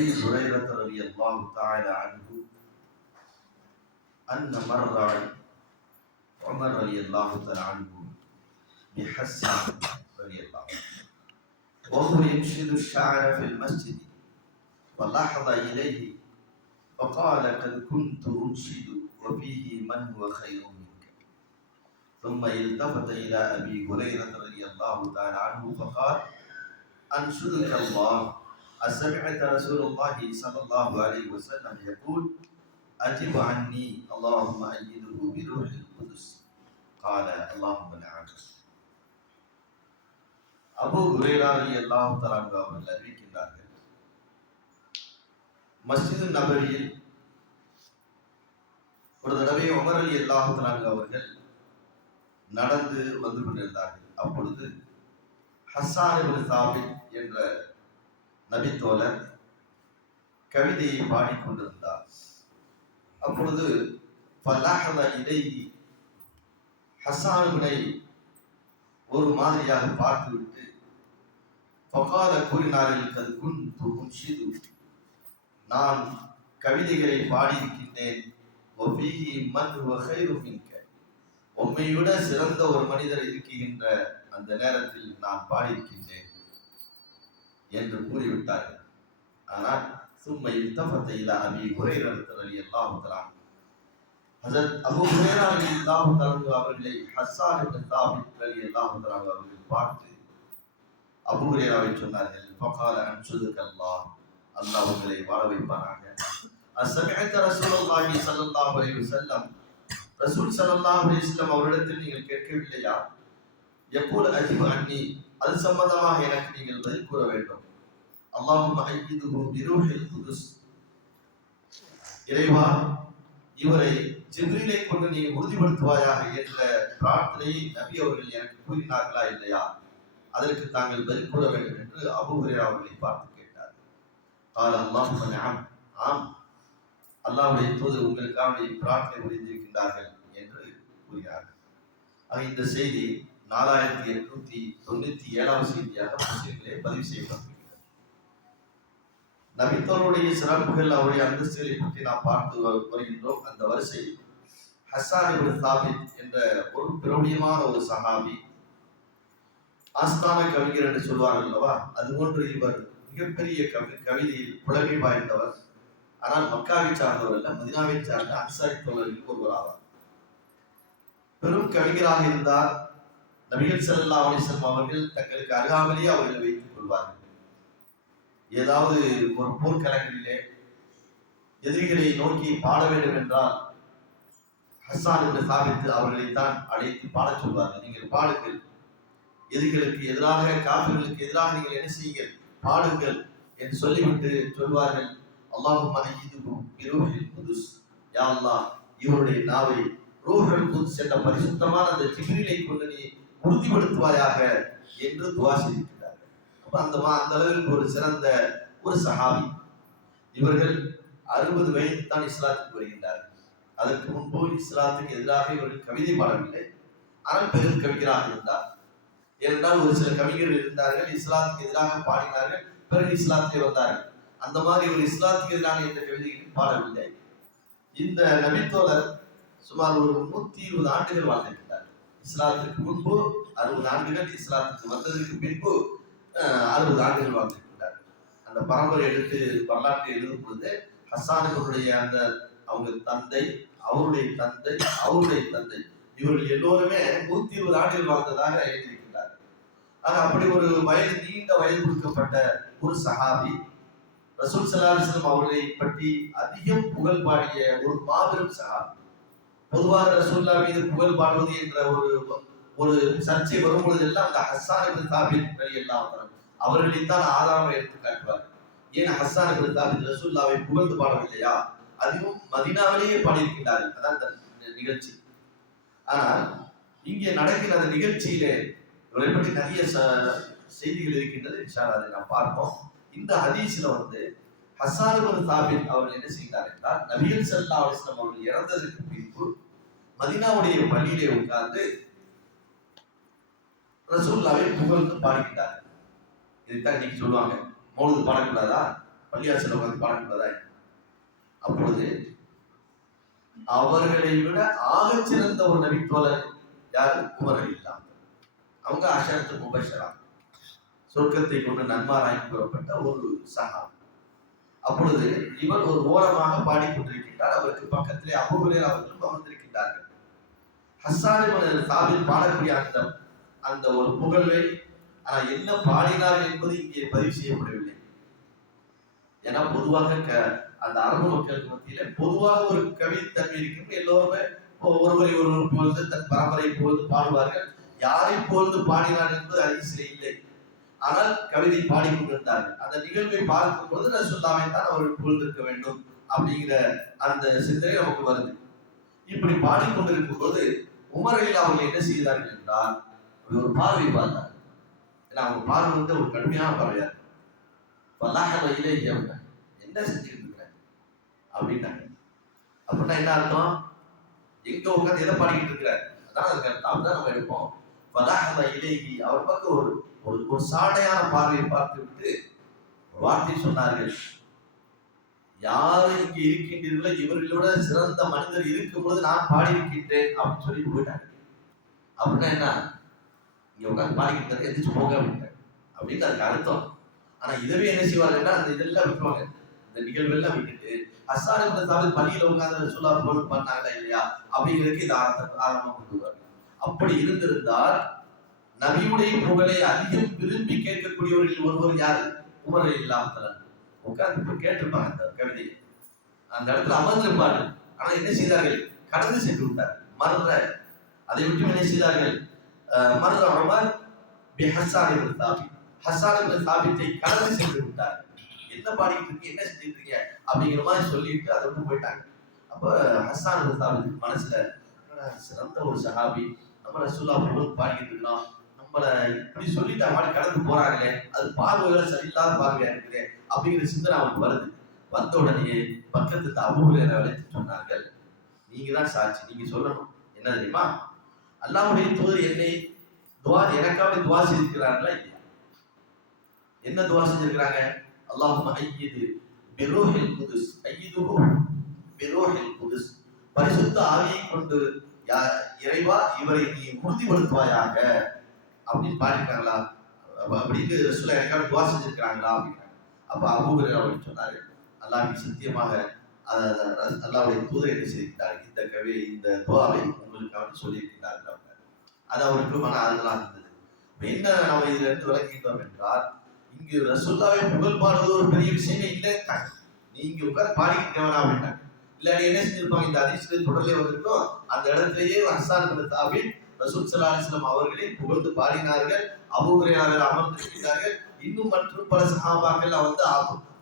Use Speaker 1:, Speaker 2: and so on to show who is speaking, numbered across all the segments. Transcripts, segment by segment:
Speaker 1: أبي هريرة رضي الله تعالى عنه أن مر عمر رضي الله تعالى عنه بحسن رضي الله وهو ينشد الشعر في المسجد فلاحظ إليه فقال قد كنت أنشد وفيه من هو خير منك. ثم التفت إلى أبي هريرة رضي الله تعالى عنه فقال أنشدك الله أسمعت رسول الله صلى الله عليه وسلم يقول أجب عني اللهم أيده بروح القدس قال اللهم نعم அபு ஹுரேராரி அல்லாஹ் தலான்கு அவர்கள் அறிவிக்கின்றார்கள் மஸ்ஜிது நபரியில் ஒரு தடவை உமர் அலி அல்லாஹ் தலான்கு அவர்கள் நடந்து வந்து கொண்டிருந்தார்கள் அப்பொழுது ஹஸ்ஸான் இப்னு சாபித் என்ற நபித்தோழர் கவிதையை பாடிக்கொண்டிருந்தார். அப்பொழுது ஃபலாஹத இடைஹி ஹசானுகளை ஒரு மாதிரியாக பார்த்துவிட்டு பகால கூறினாரில் கது குன் சீது நான் கவிதைகளை பாடியிருக்கின்றேன் ஒஃபீஹி மண் ஹுவ உம்மைவிட சிறந்த ஒரு மனிதர் இருக்கின்ற அந்த நேரத்தில் நான் பாடியிருக்கின்றேன். என்று கூறிவிட்டார்கள். ஆனால் சும்மை இத்தபத்தை இலா அபி ஹுரைரத் ரலியல்லாஹு தஆலா ஹஜரத் அபூ ஹுரைரா ரலியல்லாஹு தஆலா அவர்களை ஹஸ்ஸான் இப்னு சாபித் ரலியல்லாஹு தஆலா அவர்கள் பார்த்து அபு ஹுரைராவை சொன்னார்கள் ஃபகால அன்சுதுக அல்லாஹ் அல்லாஹ் உங்களை வாழ வைப்பானாக அஸ்ஸமிஅத ரசூலுல்லாஹி ஸல்லல்லாஹு அலைஹி வஸல்லம் ரசூல் ஸல்லல்லாஹு அலைஹி வஸல்லம் அவரிடத்தில் நீங்கள் கேட்கவில்லையா? எப்போது அஜிபு அன்னி அது சம்பந்தமாக எனக்கு நீங்கள் பதில் கூற வேண்டும். அல்லாஹும் ஐயிதுஹு பிரூஹில் இறைவா இவரை ஜிப்ரிலை கொண்டு நீ உறுதிப்படுத்துவாயாக என்ற பிரார்த்தனையை நபி அவர்கள் எனக்கு கூறினார்களா இல்லையா? அதற்கு தாங்கள் பதில் கூற வேண்டும் என்று அபு ஹுரேரா அவர்களை பார்த்து கேட்டார். கால அல்லாஹும் ஆம் ஆம். அல்லாஹ்வுடைய தூதர் உங்களுக்காக பிரார்த்தனை புரிந்திருக்கின்றார்கள் என்று கூறினார்கள். ஆக இந்த செய்தி நாலாயிரத்தி எட்நூத்தி தொண்ணூத்தி ஏழாம் செய்தியாக முஸ்லிம்களே பதிவு செய்யப்பட்டிருக்கிறது. நபித்தோருடைய சிறப்புகள் அவருடைய அந்தஸ்துகளை பற்றி நாம் பார்த்து வருகின்றோம். அந்த வரிசை ஹசான் தாபித் என்ற ஒரு பிரபலியமான ஒரு சகாபி ஆஸ்தான கவிஞர் என்று சொல்வார்கள் அல்லவா? அதுபோன்று இவர் மிகப்பெரிய கவி கவிதையில் புலமை வாய்ந்தவர். ஆனால் மக்காவை சார்ந்தவர் அல்ல மதினாவை சார்ந்த அன்சாரி தோழர்கள் ஒருவர் ஆவார் பெரும் கவிஞராக இருந்தார். நபிகள் ஸல்லல்லாஹு அலிசல்லம் அவர்கள் தங்களுக்கு அருகாமலேயே அவர்களை வைத்துக் கொள்வார்கள். ஏதாவது ஒரு போர்க்களங்களிலே எதிரிகளை நோக்கி பாட வேண்டும் என்றால் ஹசான் என்று சாபித்து அவர்களைத்தான் அழைத்து பாடச் சொல்வார்கள். நீங்கள் பாடுங்கள். எதிரிகளுக்கு எதிராக காபிர்களுக்கு எதிராக நீங்கள் என்ன செய்யுங்கள்? பாடுங்கள் என்று சொல்லிவிட்டு சொல்வார்கள். அல்லாஹும் மஹீதுஹு பிரூஹில் யா அல்லாஹ் இவருடைய நாவை ரூஹுல் குதுஸ் என்ற பரிசுத்தமான அந்த ஜிப்ரீலை கொண்டு நீ உறுதிப்படுத்துவாயாக என்று துவா செய்திருக்கிறார்கள். அந்த அந்த அளவிற்கு ஒரு சிறந்த ஒரு சஹாபி. இவர்கள் அறுபது வயது தான் இஸ்லாத்துக்கு வருகின்றார்கள். அதற்கு முன்பு இஸ்லாத்துக்கு எதிராக இவர்கள் கவிதை பாடவில்லை. ஆனால் பெரும் கவிஞராக இருந்தார். ஏனென்றால் ஒரு சில கவிஞர்கள் இருந்தார்கள் இஸ்லாத்துக்கு எதிராக பாடினார்கள் பிறகு இஸ்லாத்திலே வந்தார்கள். அந்த மாதிரி ஒரு இஸ்லாத்துக்கு எதிரான எந்த கவிதையும் பாடவில்லை. இந்த நபித்தோழர் சுமார் ஒரு நூத்தி இருபது ஆண்டுகள் வாழ்ந்திருக்கிறார். இஸ்லாத்துக்கு முன்பு அறுபது ஆண்டுகள் இஸ்லாத்துக்கு வந்ததற்கு பின்பு அறுபது ஆண்டுகள் வாழ்ந்துருக்கிறார் அந்த பரம்பரை எடுத்து வரலாற்றை எழுதும் பொழுது ஹசானுடைய அந்த அவங்க தந்தை அவருடைய தந்தை அவருடைய தந்தை இவர்கள் எல்லோருமே நூத்தி இருபது ஆண்டுகள் வாழ்ந்ததாக எழுதியிருக்கிறார். ஆக அப்படி ஒரு வயது நீண்ட வயது கொடுக்கப்பட்ட ஒரு சஹாபி ரசூல் சலாஹிஸ்லம் அவர்களை பற்றி அதிகம் புகழ் பாடிய ஒரு மாபெரும் சஹாபி. பொதுவாக ரசூல்லா மீது புகழ் பாடுவது என்ற ஒரு ஒரு சர்ச்சை வரும் பொழுதெல்லாம் அந்த ஹஸ்ஸான் இப்னு தாபித் ரலியல்லாஹு அவர்களை தான் ஆதாரமாக எடுத்து காட்டுவார் ஏன் ஹஸ்ஸான் இப்னு தாபித் ரசூல்லாவை புகழ்ந்து பாடவில்லையா? அதுவும் மதினாவிலேயே பாடியிருக்கின்றார்கள். அதான் அந்த நிகழ்ச்சி. ஆனால் இங்கே நடக்கிற அந்த நிகழ்ச்சியிலே இவரை பற்றி நிறைய செய்திகள் இருக்கின்றது. இன்ஷால் அதை நாம் பார்ப்போம். இந்த ஹதீஸ்ல வந்து ஹஸ்ஸான் இப்னு தாபித் அவர்கள் என்ன செய்தார் என்றால் நபிகள் சல்லா அலைஹி அவர்கள் இறந்ததற்கு மதினாவுடைய பள்ளியிலே உட்கார்ந்து ரசூல்லாவை புகழ்ந்து பாடிக்கிட்டார். இதுதான் இன்னைக்கு சொல்லுவாங்க மௌலுது பாடக்கூடாதா? பள்ளியாசல உட்கார்ந்து பாடக்கூடாதா அப்பொழுது அவர்களை விட ஆகச் சிறந்த ஒரு நபித்தோழர் யார்? உமர் இல்லாம் அவங்க அஷரத்து முபஷரா. சொர்க்கத்தை கொண்டு நன்மாராய் கூறப்பட்ட ஒரு சகா அப்பொழுது இவர் ஒரு ஓரமாக பாடிக்கொண்டிருக்கின்றார். அவருக்கு பக்கத்திலே அபுகுரேர் அவர்களும் அமர்ந்திருக்கின்றார்கள். ஹஸ்ஸான் சாபில் பாடக்கூடிய அந்த அந்த ஒரு புகழ்வை ஆனா என்ன பாடினார் என்பது இங்கே பதிவு செய்யப்படவில்லை. ஏன்னா பொதுவாக க- அந்த அரபு மக்களுக்கு மத்தியில பொதுவாக ஒரு கவித்தன்மை இருக்கும். எல்லோருமே ஒருவரை ஒருவர் புகழ்ந்து தன் பரம்பரை புகழ்ந்து பாடுவார்கள். யாரை புகழ்ந்து பாடினார் என்பது அதிசயம் இல்லை. ஆனால் கவிதை பாடிக்கொண்டிருந்தார்கள் அந்த நிகழ்வை பார்க்கும் பொழுது நான் சொல்லாமே தான் அவர்கள் புகழ்ந்திருக்க வேண்டும் அப்படிங்கிற அந்த சிந்தனை நமக்கு வருது. இப்படி பாடிக்கொண்டிருக்கும் போது உமரையில் அவர்கள் என்ன செய்தார்கள் என்றால் அப்படி ஒரு பார்வை பார்த்தார் ஏன்னா அவங்க பார்வை வந்து ஒரு கடுமையான பார்வையா இருக்கு. வல்லாஹ அவங்க என்ன செஞ்சுட்டு இருக்கிற அப்படின்னாங்க. அப்படின்னா என்ன அர்த்தம்? எங்க உட்காந்து எதை பாடிக்கிட்டு இருக்கிற அதான் அதுக்கு அர்த்தம். அப்படிதான் நம்ம எடுப்போம். வல்லாஹ இலகி அவர் பக்கம் ஒரு ஒரு ஒரு சாடையான பார்வையை பார்த்து விட்டு ஒரு வார்த்தை சொன்னார்கள். யாரு இங்க இருக்கின்றீர்களோ இவர்களோட சிறந்த மனிதர் இருக்கும்போது நான் பாடியிருக்கின்றேன் அப்படின்னு சொல்லி போயிட்டாங்க. அப்படின்னா என்ன? இங்க உட்காந்து பாடிக்கிட்டு எந்திரிச்சு போக அப்படின்ட்டாங்க அப்படின்னு அதுக்கு அர்த்தம். ஆனா இதவே என்ன செய்வாங்கன்னா அந்த இதெல்லாம் விட்டுருவாங்க. இந்த நிகழ்வெல்லாம் விட்டுட்டு அசாரி தமிழ் பள்ளியில உட்கார்ந்து சொல்லா போல் பண்ணாங்களா இல்லையா? அப்படிங்கிறதுக்கு இது ஆரம்ப ஆரம்பம் கொண்டு அப்படி இருந்திருந்தால் நபியுடைய புகழை அதிகம் விரும்பி கேட்கக்கூடியவர்கள் ஒருவர் யாரு? உமர் இல்லாமத்தலன் உட்கார்ந்து போய் கேட்டிருப்பாங்க அந்த கவிதையை அந்த இடத்துல அமர்ந்திருப்பாரு ஆனா என்ன செய்தார்கள்? கடந்து சென்று விட்டார். மறந்த. அதை விட்டு என்ன செய்தார்கள்? அஹ், மறந்த உமர் பி ஹஸ்ஸான் இப்னு சாபித் ஹஸ்ஸான் இப்னு கடந்து சென்று விட்டார். என்ன பாடிட்டு இருக்கீங்க என்ன செஞ்சுட்டு இருக்கீங்க? அப்படிங்கிற மாதிரி சொல்லிட்டு அதை விட்டு போயிட்டாங்க. அப்போ ஹஸ்ஸான் இப்னு மனசுல சிறந்த ஒரு சஹாபி. நம்ம ரசூல்லா புகழ் பாடிக்கிட்டு இருக்கிறோம். நம்மளை இப்படி சொல்லிட்டு மாதிரி கடந்து போறாங்களே. அது பார்வைகளை சரியில்லாத பார்வையா இருக்குது அப்படிங்கிற சிந்தனை அவனுக்கு வருது. வந்த உடனே பக்கத்து அபூஹுரேரை அழைத்து சொன்னார்கள் நீங்க தான் சாட்சி நீங்க சொல்லணும். என்ன தெரியுமா? அல்லாவுடைய தூதர் என்னை துவா எனக்காக துவா செஞ்சிருக்கிறாங்களா இல்லையா? என்ன துவா செஞ்சிருக்கிறாங்க? அல்லாஹும் ஐயது பெரோஹில் புதுஸ் ஐயதுஹு பெரோஹில் புதுஸ் பரிசுத்த ஆவியை கொண்டு யா- இறைவா இவரை நீ உறுதிப்படுத்துவாயாக. அப்படின்னு பாடிருக்காங்களா? அப்படின்னு சொல்ல எனக்காக துவா செஞ்சிருக்கிறாங்களா அப்படின்னு அப்ப அபூபர் அவர்கள் சொன்னாரு அல்லாஹ்வின் சத்தியமாக அல்லாவுடைய அஹ், தூதர் என்ன செய்திருக்கிறார்? இந்த கவி இந்த துவாவை உங்களுக்கு சொல்லியிருக்கிறார்கள் அவங்க. அது அவருக்கு மன ஆறுதலாக இருந்தது. என்ன நம்ம இதுல இருந்து விளக்கிட்டோம் என்றால் இங்கு ரசுல்லாவை புகழ் பாடுவது ஒரு பெரிய விஷயமே இல்லை. நீங்க உட்கார்ந்து பாடிக்கிட்டு வேணாம் அப்படின்னாங்க இல்லாட்டி என்ன செஞ்சிருப்பாங்க? இந்த அதிர்ஷ்ட தொடர்லே வந்திருக்கோம் அந்த இடத்திலேயே ஹஸ்ஸான் பின் ரசூல் ஸல்லல்லாஹு அலைஹி அவர்களை புகழ்ந்து பாடினார்கள் அபூஹுரைராவில் அமர்ந்திருக்கிறார்கள். இன்னும் மற்றும் பல சகாபாக்கள் வந்து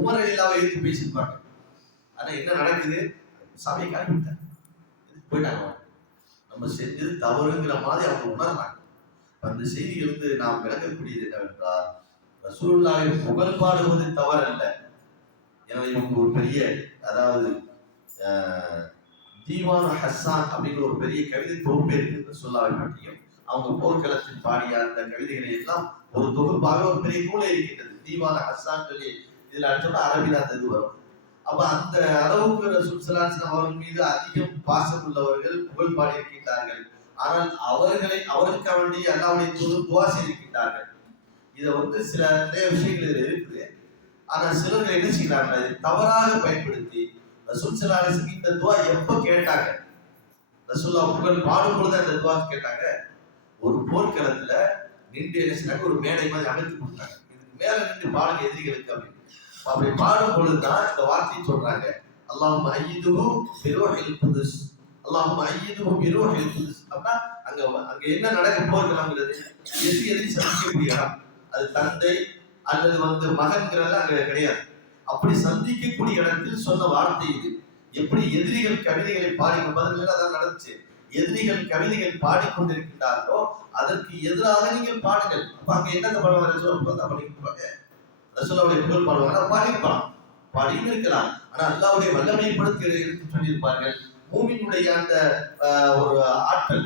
Speaker 1: உமர் அலிலாவை எடுத்து பேசியிருப்பாங்க. ஆனா என்ன நடக்குது? சபையை காட்டிவிட்டாங்க போயிட்டாங்க நம்ம செஞ்சது தவறுங்கிற மாதிரி அவங்க உணர்றாங்க அந்த செய்தியிலிருந்து நாம் விளக்கக்கூடியது என்னவென்றால் ரசூல்லாவை புகழ் பாடுவது தவறு அல்ல எனவே இவங்க ஒரு பெரிய அதாவது தீவான் ஹஸ்ஸான் அப்படின்னு ஒரு பெரிய கவிதை தொகுப்பே இருக்கு ரசூலுல்லாவை பற்றியும் அவங்க போர்க்களத்தில் பாடிய அந்த கவிதைகளை எல்லாம் ஒரு தொகுப்பாக ஒரு பெரிய நூலை இருக்கின்றது. தீவான ஹஸ்ஸான் சொல்லி இதுல அடிச்சோம்னா அரபில அந்த இது வரும். அப்ப அந்த அளவுக்கு ரசூல் அவர்கள் மீது அதிகம் பாசம் உள்ளவர்கள் புகழ் பாடி இருக்கின்றார்கள் ஆனால் அவர்களை அவர்களுக்கு வேண்டிய அல்லாவுடைய தூதர் துவா செய்திருக்கின்றார்கள். இதை வந்து சில நிறைய விஷயங்கள் இருக்குது. ஆனா சிலர்கள் என்ன செய்கிறாங்க தவறாக பயன்படுத்தி ரசூல் சலாஹம் இந்த துவா எப்ப கேட்டாங்க? ரசூல்லா புகழ் பாடும் பொழுது அந்த துவா கேட்டாங்க. ஒரு போர்க்களத்துல நின்று என்ன செய்றாங்க? ஒரு மேடை மாதிரி அமைத்து கொடுத்தாங்க இதுக்கு மேல நின்று பாடல் எதிரிகளுக்கு அப்படின்னு. அப்படி பாடும் பொழுதுதான் இந்த வார்த்தையை சொல்றாங்க. அல்லாஹும் ஐயதுவும் பிரோஹில் குதுஸ். அல்லாஹும் ஐயுதுஹு பிரோஹில் குதுஸ். அப்படின்னா அங்க அங்க என்ன நடக்க போகிறாங்கிறது எது எதிரி சந்திக்கக்கூடிய இடம்? அது தந்தை அல்லது வந்து மகன்கிறது அங்க கிடையாது. அப்படி சந்திக்கக்கூடிய இடத்தில் சொன்ன வார்த்தை இது. எப்படி எதிரிகள் கவிதைகளை பாடி பதில் அதான் நடந்துச்சு. எதிரிகள் கவிதைகள் பாடிக்கொண்டிருக்கின்றார்களோ அதற்கு எதிராக நீங்கள் பாடுங்கள். அப்ப அங்க என்னத்தை பண்ணுவாங்க ரசூல் பண்ணிருப்பாங்க ரசூலாவுடைய புகழ் பாடுவாங்க. பாடிப்பான் பாடியும் இருக்கலாம் ஆனா அல்லாவுடைய வல்லமையை படுத்தி எடுத்து சொல்லியிருப்பார்கள். மூமினுடைய அந்த ஒரு ஆற்றல்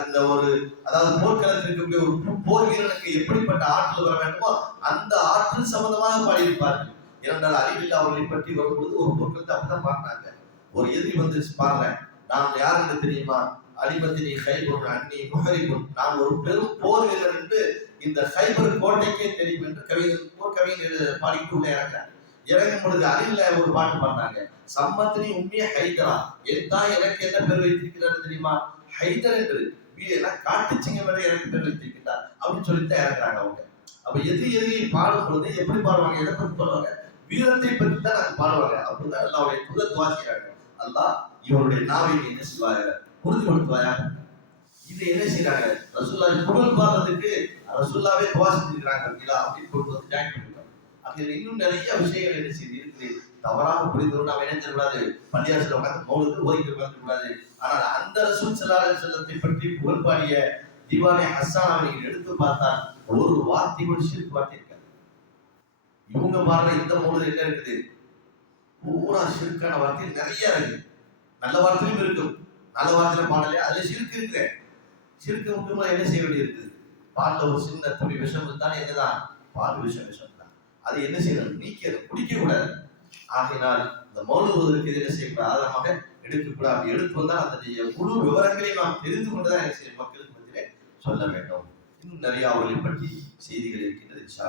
Speaker 1: அந்த ஒரு அதாவது போர்க்களத்தில் இருக்கக்கூடிய ஒரு போர் வீரனுக்கு எப்படிப்பட்ட ஆற்றல் வர வேண்டுமோ அந்த ஆற்றல் சம்பந்தமாக பாடியிருப்பார்கள். இரண்டால் அறிவில் அவர்களை பற்றி வரும்பொழுது ஒரு பொருட்கள் அப்படிதான் பாடினாங்க. ஒரு எதிரி வந்து பாடுறேன் நாம் யார் என்று தெரியுமா? அலிமத்தினி ஹைபுன் அன்னி முஹரிபுன். நான் ஒரு பெரும் போர் வீரர் என்று இந்த ஹைபர் கோட்டைக்கே தெரியும் என்று கவிஞர் போர் கவிஞர் பாடிக்கொண்டே உள்ள இறங்குறாங்க இறங்கும் பொழுது அறிவில ஒரு பாட்டு பாடினாங்க. சம்பத்தினி உண்மையே ஹைதரா. என் தான் எனக்கு என்ன பேர் வைத்திருக்கிறார் தெரியுமா? ஹைதர் என்று. வீரனா காட்டுச்சிங்க மேலே எனக்கு பேர் வைத்திருக்கிறார் அப்படின்னு சொல்லிட்டு இறங்குறாங்க அவங்க. அப்ப எது எது பாடும் பொழுது எப்படி பாடுவாங்க? எதை பத்தி பாடுவாங்க? வீரத்தை பற்றி தான் நாங்கள் பாடுவாங்க. அப்படிதான் அல்லாவுடைய புதத் துவாசிக்கிறாங்க அல்லாஹ் இவருடைய நாவை என்ன என்ன செய்வாங்க உறுதிப்படுத்துவாயா இது என்ன செய்யறாங்க ரசுல்லா குரல் பாடுறதுக்கு ரசுல்லாவே துவாசித்திருக்கிறாங்க அப்படின்னு கொண்டு வந்து ஜாயின் பண்ணிருக்காங்க அதுல இன்னும் நிறைய விஷயங்கள் என்ன செய்து இருக்குது? தவறாக புரிந்து நாம் என்ன செய்யக்கூடாது? பள்ளியாசில் உட்காந்து மௌலுக்கு ஓதிக்க உட்காந்து கூடாது. ஆனால் அந்த ரசூல் செல்லாத செல்லத்தை பற்றி புகழ்பாடிய திவானே ஹஸ்ஸானாவை நீங்கள் எடுத்து பார்த்தால் ஒரு வார்த்தை கூட சிரிப்பு வார்த்தை இருக்காது. இவங்க பாருங்க இந்த மௌலில் என்ன இருக்குது? பூரா சிறுக்கான வார்த்தை நிறைய இருக்குது. நல்ல வார்த்தையும் இருக்கும். நல்ல வார்த்தையில பாடலையா அதுல சிறுக்கு இருக்கு சிறுக்கு முக்கியமா என்ன செய்ய வேண்டியிருக்குது பாடல ஒரு சின்ன துணி விஷம் இருந்தாலும் என்னதான்? பால் விஷம் விஷம் தான். அது என்ன செய்யணும் நீக்கிறது குடிக்க கூடாது. ஆகையினால் இந்த மௌனவதற்கு இது என்ன செய்யக்கூடாது? ஆதாரமாக எடுக்கக்கூடாது. அப்படி எடுத்து வந்தால் அதனுடைய முழு விவரங்களையும் நாம் தெரிந்து கொண்டுதான் என்ன செய்ய மக்களுக்கு மத்தியிலே சொல்ல வேண்டும். இன்னும் நிறைய அவர்களை பற்றி செய்திகள் இருக்கின்றது இன்ஷா